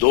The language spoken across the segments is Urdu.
2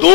2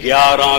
11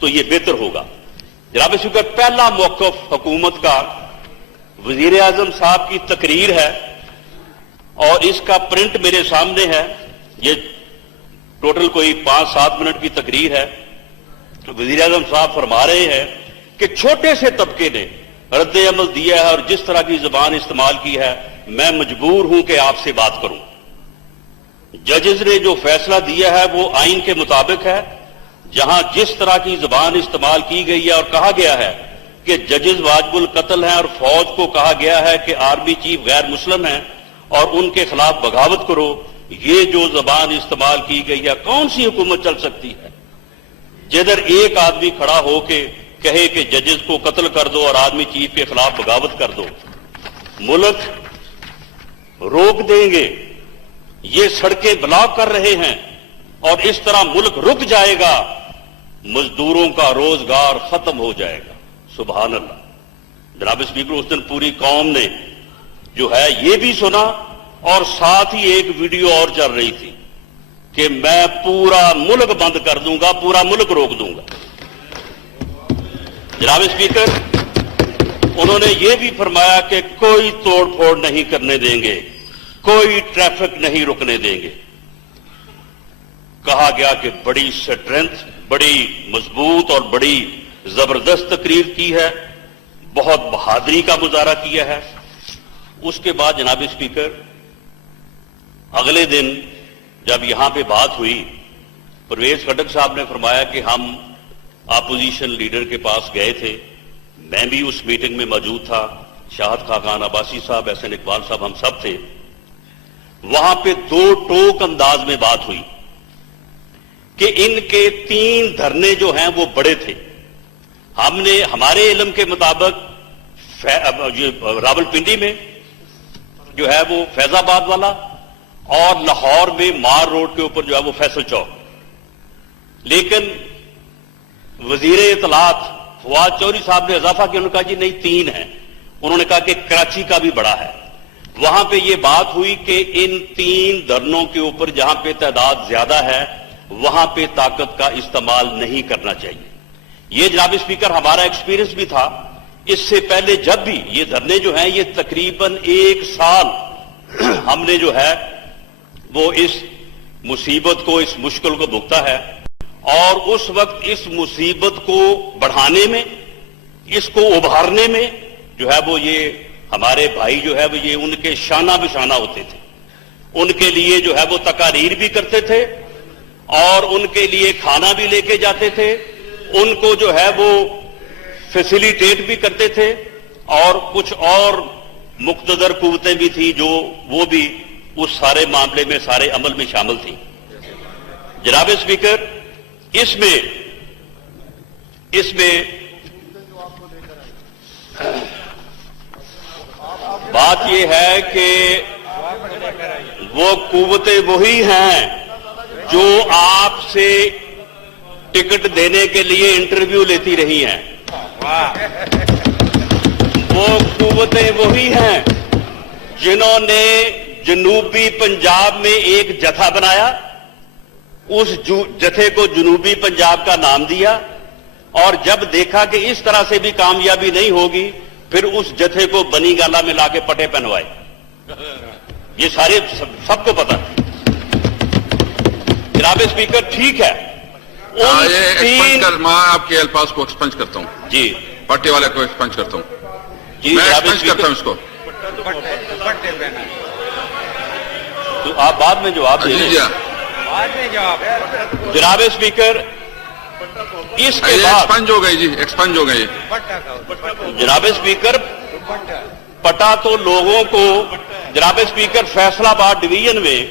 تو یہ بہتر ہوگا. جناب اسپیکر, پہلا موقف حکومت کا وزیر اعظم صاحب کی تقریر ہے اور اس کا پرنٹ میرے سامنے ہے. یہ ٹوٹل کوئی 5-7 منٹ کی تقریر ہے. وزیر اعظم صاحب فرما رہے ہیں کہ چھوٹے سے طبقے نے رد عمل دیا ہے اور جس طرح کی زبان استعمال کی ہے میں مجبور ہوں کہ آپ سے بات کروں. ججز نے جو فیصلہ دیا ہے وہ آئین کے مطابق ہے, جہاں جس طرح کی زبان استعمال کی گئی ہے اور کہا گیا ہے کہ ججز واجب القتل ہیں اور فوج کو کہا گیا ہے کہ آرمی چیف غیر مسلم ہیں اور ان کے خلاف بغاوت کرو, یہ جو زبان استعمال کی گئی ہے کون سی حکومت چل سکتی ہے جدھر ایک آدمی کھڑا ہو کے کہے کہ ججز کو قتل کر دو اور آرمی چیف کے خلاف بغاوت کر دو. ملک روک دیں گے, یہ سڑکیں بلاک کر رہے ہیں اور اس طرح ملک رک جائے گا, مزدوروں کا روزگار ختم ہو جائے گا. سبحان اللہ. جناب اسپیکر, اس دن پوری قوم نے جو ہے یہ بھی سنا اور ساتھ ہی ایک ویڈیو اور چل رہی تھی کہ میں پورا ملک بند کر دوں گا, پورا ملک روک دوں گا. جناب اسپیکر, انہوں نے یہ بھی فرمایا کہ کوئی توڑ پھوڑ نہیں کرنے دیں گے, کوئی ٹریفک نہیں رکنے دیں گے. کہا گیا کہ بڑی سٹرینتھ, بڑی مضبوط اور بڑی زبردست تقریر کی ہے, بہت بہادری کا مظاہرہ کیا ہے. اس کے بعد جناب اسپیکر اگلے دن جب یہاں پہ بات ہوئی, پرویز خٹک صاحب نے فرمایا کہ ہم اپوزیشن لیڈر کے پاس گئے تھے, میں بھی اس میٹنگ میں موجود تھا, شاہد خاقان عباسی صاحب, احسن اقبال صاحب, ہم سب تھے. وہاں پہ 2 ٹوک انداز میں بات ہوئی کہ ان کے 3 دھرنے جو ہیں وہ بڑے تھے. ہم نے ہمارے علم کے مطابق راولپنڈی میں جو ہے وہ فیض آباد والا اور لاہور میں مار روڈ کے اوپر جو ہے وہ فیصل چوک. لیکن وزیر اطلاعات فواد چودھری صاحب نے اضافہ کیا, انہوں نے کہا جی نہیں 3 ہیں. انہوں نے کہا کہ کراچی کا بھی بڑا ہے. وہاں پہ یہ بات ہوئی کہ ان 3 دھرنوں کے اوپر جہاں پہ تعداد زیادہ ہے وہاں پہ طاقت کا استعمال نہیں کرنا چاہیے. یہ جناب اسپیکر ہمارا ایکسپیرینس بھی تھا. اس سے پہلے جب بھی یہ دھرنے جو ہیں یہ تقریباً 1 سال ہم نے جو ہے وہ اس مصیبت کو, اس مشکل کو بھگتا ہے, اور اس وقت اس مصیبت کو بڑھانے میں, اس کو ابھارنے میں جو ہے وہ یہ ہمارے بھائی جو ہے وہ یہ ان کے شانہ بشانہ ہوتے تھے. ان کے لیے جو ہے وہ تقاریر بھی کرتے تھے اور ان کے لیے کھانا بھی لے کے جاتے تھے, ان کو جو ہے وہ فیسیلیٹیٹ بھی کرتے تھے, اور کچھ اور مقتدر قوتیں بھی تھیں جو وہ بھی اس سارے معاملے میں, سارے عمل میں شامل تھیں. جناب اسپیکر, اس میں بات یہ ہے کہ وہ قوتیں وہی ہیں جو آپ سے ٹکٹ دینے کے لیے انٹرویو لیتی رہی ہیں. وہ قوتیں وہی ہیں جنہوں نے جنوبی پنجاب میں ایک جتھا بنایا, اس جتھے کو جنوبی پنجاب کا نام دیا, اور جب دیکھا کہ اس طرح سے بھی کامیابی نہیں ہوگی پھر اس جتھے کو بنی گالا میں لا کے پٹے پہنوائے. یہ سارے سب کو پتا. جناب اسپیکر ٹھیک ہے, میں آپ کے الفاظ کو ایکسپنج کرتا ہوں. جی, پٹے والے کو ایکسپنج کرتا ہوں. جی میں ایکسپنج کرتا ہوں اس کو. تو آپ بعد میں جواب دیں. جناب اسپیکر, اس کے بعد ایکسپنج ہو گئی, جی ایکسپنج ہو گئی. جناب اسپیکر, پٹا تو لوگوں کو, جناب اسپیکر فیصلہ آباد ڈویژن میں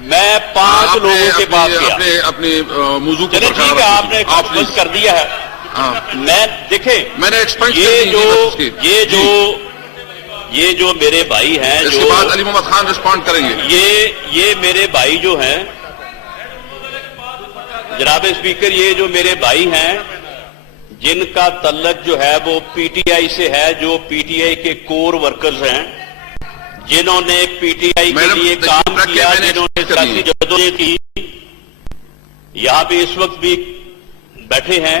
میں 5 لوگوں کے پاس گیا. اپنی موضوع کو چلے ٹھیک ہے, آپ نے ایکسپنج کر دیا ہے. میں دیکھیں, میں نے ایکسپنج یہ جو میرے بھائی ہیں, اس کے بعد علی محمد خان رسپونڈ کریں گے. یہ میرے بھائی جو ہیں جناب اسپیکر, یہ جو میرے بھائی ہیں جن کا تعلق جو ہے وہ پی ٹی آئی سے ہے, جو پی ٹی آئی کے کور ورکرز ہیں, جنہوں نے پی ٹی آئی کے لیے کام کیا, جنہوں نے سیاسی جدوجہد کی, یہاں پہ اس وقت بھی بیٹھے ہیں.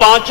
5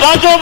5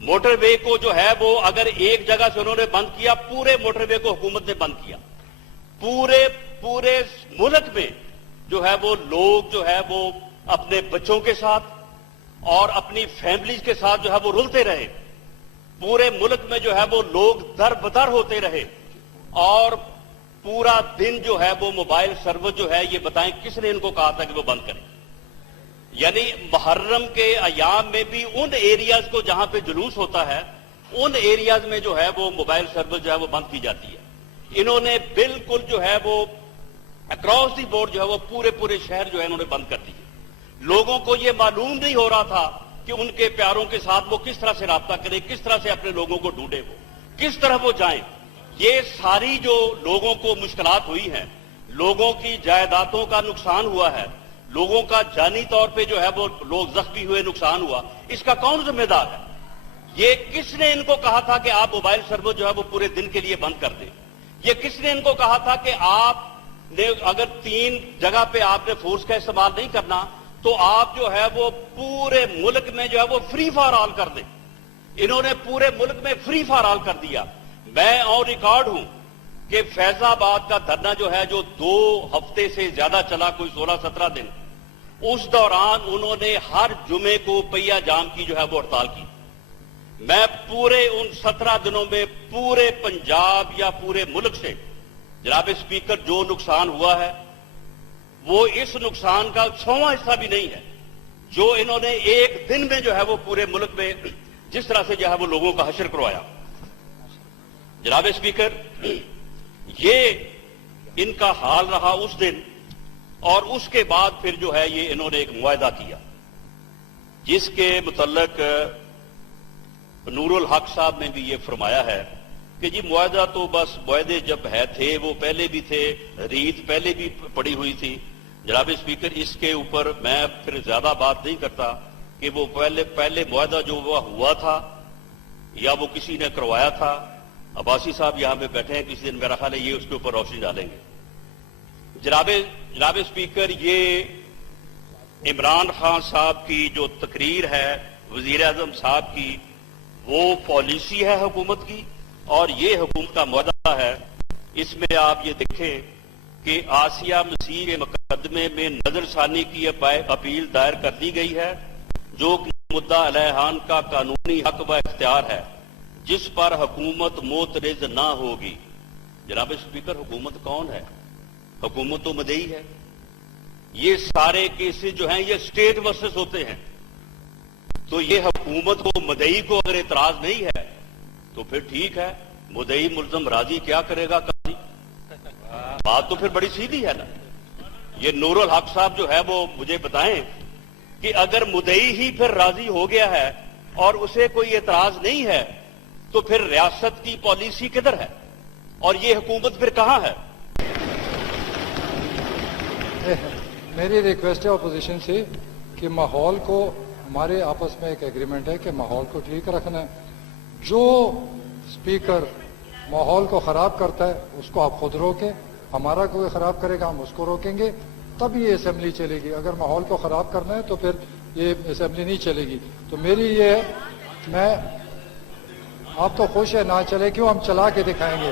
موٹر وے کو جو ہے وہ اگر ایک جگہ سے انہوں نے بند کیا، پورے موٹر وے کو حکومت نے بند کیا. پورے ملک میں جو ہے وہ لوگ جو ہے وہ اپنے بچوں کے ساتھ اور اپنی فیملیز کے ساتھ جو ہے وہ رلتے رہے. پورے ملک میں جو ہے وہ لوگ در بدر ہوتے رہے اور پورا دن جو ہے وہ موبائل سروس جو ہے، یہ بتائیں کس نے ان کو کہا تھا کہ وہ بند کریں؟ یعنی محرم کے ایام میں بھی ان ایریاز کو جہاں پہ جلوس ہوتا ہے، ان ایریاز میں جو ہے وہ موبائل سروس جو ہے وہ بند کی جاتی ہے. انہوں نے بالکل جو ہے وہ اکراس دی بورڈ جو ہے وہ پورے شہر جو ہے انہوں نے بند کر دیے. لوگوں کو یہ معلوم نہیں ہو رہا تھا کہ ان کے پیاروں کے ساتھ وہ کس طرح سے رابطہ کریں، کس طرح سے اپنے لوگوں کو ڈھونڈے، وہ کس طرح وہ جائیں. یہ ساری جو لوگوں کو مشکلات ہوئی ہیں، لوگوں کی جائیدادوں کا نقصان ہوا ہے، لوگوں کا جانی طور پہ جو ہے وہ لوگ زخمی ہوئے، نقصان ہوا، اس کا کون ذمہ دار ہے؟ یہ کس نے ان کو کہا تھا کہ آپ موبائل سروس جو ہے وہ پورے دن کے لیے بند کر دیں؟ یہ کس نے ان کو کہا تھا کہ آپ نے اگر 3 جگہ پہ آپ نے فورس کا استعمال نہیں کرنا تو آپ جو ہے وہ پورے ملک میں جو ہے وہ فری فار آل کر دیں؟ انہوں نے پورے ملک میں فری فار آل کر دیا. میں اور ریکارڈ ہوں کہ فیض آباد کا دھرنا جو ہے جو 2 ہفتے سے زیادہ چلا، کوئی 16-17 دن، اس دوران انہوں نے ہر جمعے کو پہیا جام کی جو ہے وہ ہڑتال کی. میں پورے ان 17 دنوں میں پورے پنجاب یا پورے ملک سے جناب اسپیکر جو نقصان ہوا ہے وہ اس نقصان کا 100واں حصہ بھی نہیں ہے جو انہوں نے ایک دن میں جو ہے وہ پورے ملک میں جس طرح سے جو ہے وہ لوگوں کا حشر کروایا. جناب اسپیکر، یہ ان کا حال رہا اس دن، اور اس کے بعد پھر جو ہے یہ انہوں نے ایک معاہدہ کیا جس کے متعلق نور الحق صاحب نے بھی یہ فرمایا ہے کہ جی معاہدہ تو بس معاہدے جب ہے تھے وہ پہلے بھی تھے، ریت پہلے بھی پڑی ہوئی تھی. جناب اسپیکر، اس کے اوپر میں پھر زیادہ بات نہیں کرتا کہ وہ پہلے معاہدہ جو ہوا تھا یا وہ کسی نے کروایا تھا. عباسی صاحب یہاں پہ بیٹھے ہیں، کسی دن میرا خیال ہے یہ اس کے اوپر روشنی ڈالیں گے. جناب اسپیکر، یہ عمران خان صاحب کی جو تقریر ہے وزیر اعظم صاحب کی، وہ پالیسی ہے حکومت کی اور یہ حکومت کا معاہدہ ہے. اس میں آپ یہ دیکھیں کہ آسیہ مسیح کے مقدمے میں نظر ثانی کی اپیل دائر کر دی گئی ہے جو مدعا علیحان کا قانونی حق و اختیار ہے جس پر حکومت معترض نہ ہوگی. جناب اسپیکر، حکومت کون ہے؟ حکومت تو مدعی ہے. یہ سارے کیسز جو ہیں یہ اسٹیٹ ورسز ہوتے ہیں، تو یہ حکومت کو مدعی کو اگر اعتراض نہیں ہے تو پھر ٹھیک ہے، مدعی ملزم راضی کیا کرے گا قاضی؟ بات تو پھر بڑی سیدھی ہے نا. یہ نور الحق صاحب جو ہے وہ مجھے بتائیں کہ اگر مدعی ہی پھر راضی ہو گیا ہے اور اسے کوئی اعتراض نہیں ہے تو پھر ریاست کی پالیسی کدھر ہے اور یہ حکومت پھر کہاں ہے؟ میری ریکویسٹ ہے اپوزیشن سے کہ ماحول کو، ہمارے آپس میں ایک ایگریمنٹ ہے کہ ماحول کو ٹھیک رکھنا ہے. جو اسپیکر ماحول کو خراب کرتا ہے اس کو آپ خود روکیں. ہمارا کوئی خراب کرے گا ہم اس کو روکیں گے، تب یہ اسمبلی چلے گی. اگر ماحول کو خراب کرنا ہے تو پھر یہ اسمبلی نہیں چلے گی. تو میری یہ ہے، میں آپ تو خوش ہے نہ چلے، کیوں؟ ہم چلا کے دکھائیں گے،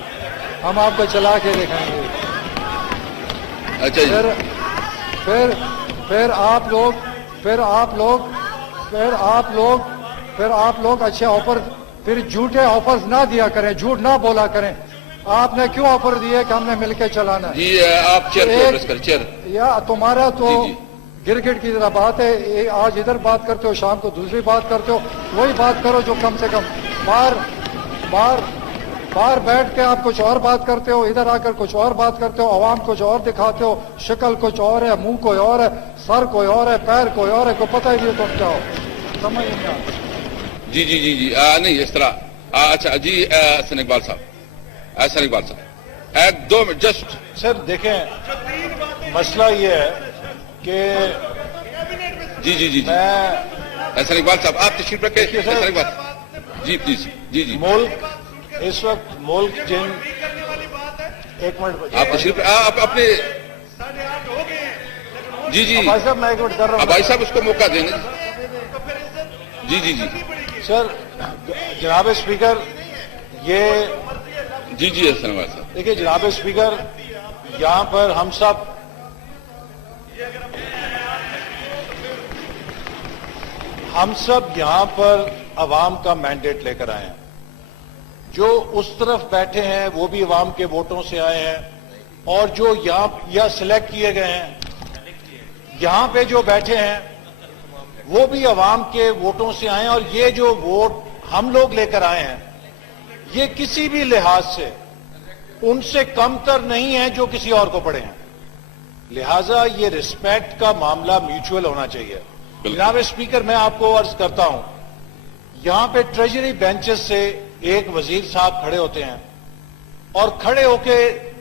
ہم آپ کو چلا کے دکھائیں گے. اچھا جی. پھر آپ لوگ اچھے آفر، پھر جھوٹے آفرز نہ دیا کریں، جھوٹ نہ بولا کریں. آپ نے کیوں آفر دیے کہ ہم نے مل کے چلانا ہے؟ جی آپ چیئر کو ایڈریس کریں. چیئر یا تمہارا تو جی. گرگٹ کی طرح بات ہے، آج ادھر بات کرتے ہو، شام کو دوسری بات کرتے ہو. وہی بات کرو جو کم سے کم باہر بیٹھ کے آپ کچھ اور بات کرتے ہو، ادھر آ کر کچھ اور بات کرتے ہو، عوام کچھ اور دکھاتے ہو، شکل کچھ اور ہے، منہ کوئی اور ہے، سر کوئی اور ہے، پیر کوئی اور ہے، کوئی پتہ ہی نہیں تم کیا ہو. سمجھ نہیں آتا. جی جی جی جی نہیں اس طرح. اچھا جی حسن اقبال صاحب ایک 2 منٹ جسٹ. سر دیکھیں، مسئلہ یہ ہے کہ جی جی جی جی میں حسن اقبال صاحب آپ تشریف رکھیں. حسن اقبال جی پلیز. جی جی ملک اس وقت ملک جن ایک منٹ آپ تشریف آپ اپنے جی جی بھائی صاحب میں ایک منٹ کر رہا اب ہوں بھائی صاحب اس کو موقع دیں گے. جی جی جی سر. جناب اسپیکر یہ جی جی حسن نواز صاحب. دیکھیے جناب اسپیکر یہاں پر ہم سب یہاں پر عوام کا مینڈیٹ لے کر آئے ہیں. جو اس طرف بیٹھے ہیں وہ بھی عوام کے ووٹوں سے آئے ہیں اور جو یہاں سلیکٹ کیے گئے ہیں یہاں پہ جو بیٹھے ہیں وہ بھی عوام کے ووٹوں سے آئے ہیں. اور یہ جو ووٹ ہم لوگ لے کر آئے ہیں یہ کسی بھی لحاظ سے ان سے کم تر نہیں ہے جو کسی اور کو پڑے ہیں. لہذا یہ رسپیکٹ کا معاملہ میوچول ہونا چاہیے. جناب اسپیکر میں آپ کو عرض کرتا ہوں یہاں پہ ٹریجری بینچز سے ایک وزیر صاحب کھڑے ہوتے ہیں اور کھڑے ہو کے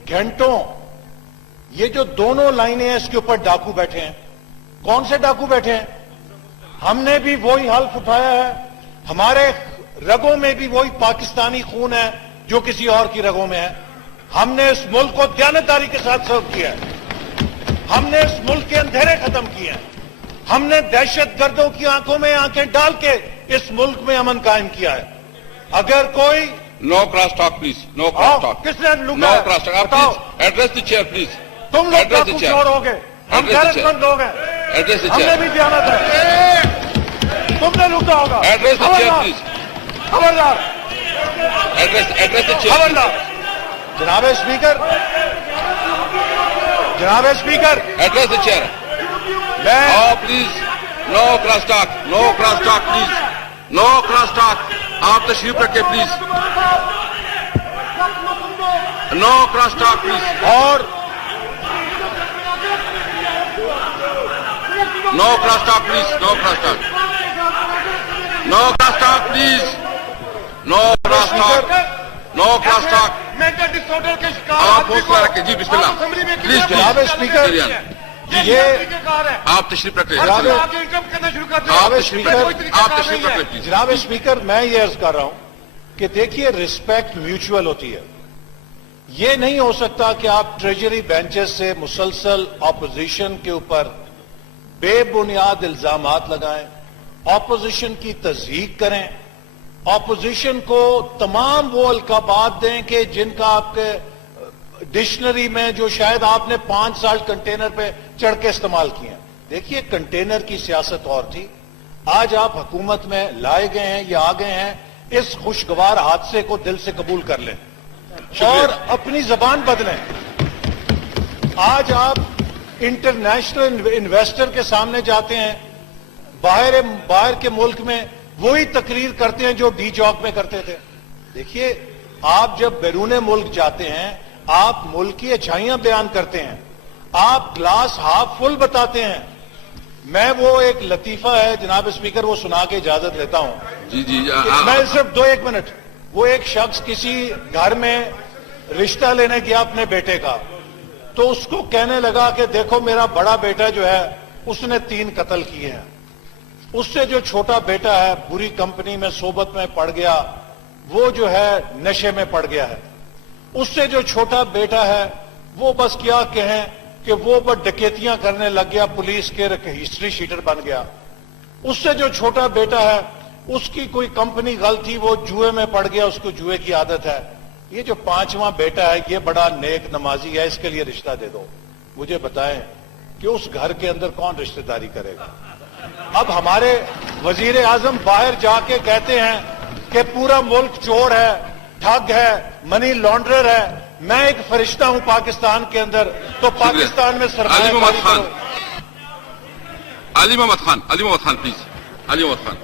گھنٹوں یہ جو دونوں لائنیں ہیں اس کے اوپر ڈاکو بیٹھے ہیں. کون سے ڈاکو بیٹھے ہیں؟ ہم نے بھی وہی حلف اٹھایا ہے. ہمارے رگوں میں بھی وہی پاکستانی خون ہے جو کسی اور کی رگوں میں ہے. ہم نے اس ملک کو دیانتداری کے ساتھ سرو کیا ہے. ہم نے اس ملک کے اندھیرے ختم کیے ہیں. ہم نے دہشت گردوں کی آنکھوں میں آنکھیں ڈال کے اس ملک میں امن قائم کیا ہے. اگر کوئی no cross talk please. No cross talk. کس نے نو لوٹا ہے؟ Cross talk. آپ بتاؤ. Please address the chair please. تم لوگ ایڈریس دی ڈاکو چیئر. چور ہو گے. ہم ایڈریس دی غیرت چیئر. مند لوگ ہیں. ایڈریس دی ہم نے چیئر. بھی دیانت ہے. تم نے لوٹا ہوگا. Address the chair please. خبردار. Address the chair. خبردار. جناب اسپیکر ایڈریس دی چیئر. میں Oh, please. No cross talk. No cross talk, please. No cross talk. آپ تشریف رکھیں please. No cross talk, please. اور No cross talk, please. No cross talk. No cross talk, please. No cross talk. No cross talk. آپ حوصلہ رکھیں. جی بسم اللہ. پلیز جناب اسپیکر یہ آپ تشریف رکھیں. جناب آپ تشریف رکھیں پلیز. جناب اسپیکر میں یہ عرض کر رہا ہوں کہ دیکھیے رسپیکٹ میوچول ہوتی ہے. یہ نہیں ہو سکتا کہ آپ ٹریجری بینچز سے مسلسل اپوزیشن کے اوپر بے بنیاد الزامات لگائیں, اپوزیشن کی تصدیق کریں, اپوزیشن کو تمام وہ القابات دیں کہ جن کا آپ کے ڈکشنری میں جو شاید آپ نے 5 سال کنٹینر پہ چڑھ کے استعمال کیے ہیں. دیکھیے کنٹینر کی سیاست اور تھی. آج آپ حکومت میں لائے گئے ہیں یا آ گئے ہیں, اس خوشگوار حادثے کو دل سے قبول کر لیں اور اپنی زبان بدلیں. آج آپ انٹرنیشنل انویسٹر کے سامنے جاتے ہیں باہر کے ملک میں وہی تقریر کرتے ہیں جو ڈی چوک میں کرتے تھے. دیکھیے آپ جب بیرون ملک جاتے ہیں آپ ملک کی اچھائیاں بیان کرتے ہیں, آپ گلاس ہاف فل بتاتے ہیں. میں وہ ایک لطیفہ ہے جناب اسپیکر وہ سنا کے اجازت لیتا ہوں. جی جی میں صرف 1 منٹ. وہ ایک شخص کسی گھر میں رشتہ لینے گیا اپنے بیٹے کا, تو اس کو کہنے لگا کہ دیکھو میرا بڑا بیٹا جو ہے اس نے 3 قتل کیے ہیں. اس سے جو چھوٹا بیٹا ہے بری کمپنی میں صحبت میں پڑ گیا, وہ جو ہے نشے میں پڑ گیا ہے. اس سے جو چھوٹا بیٹا ہے وہ بس کیا کہیں کہ وہ بس ڈکیتیاں کرنے لگ گیا, پولیس کے ہسٹری شیٹر بن گیا. اس سے جو چھوٹا بیٹا ہے اس کی کوئی کمپنی غلط تھی, وہ جوئے میں پڑ گیا, اس کو جوئے کی عادت ہے. یہ جو 5واں بیٹا ہے یہ بڑا نیک نمازی ہے, اس کے لیے رشتہ دے دو. مجھے بتائیں کہ اس گھر کے اندر کون رشتہ داری کرے گا؟ اب ہمارے وزیر اعظم باہر جا کے کہتے ہیں کہ پورا ملک چور ہے, ٹھگ ہے, منی لانڈرر ہے. میں ایک فرشتہ ہوں پاکستان کے اندر, تو پاکستان میں سرمایہ علی کاری محمد خان. کرو. علی محمد خان پلیز. علی محمد خان.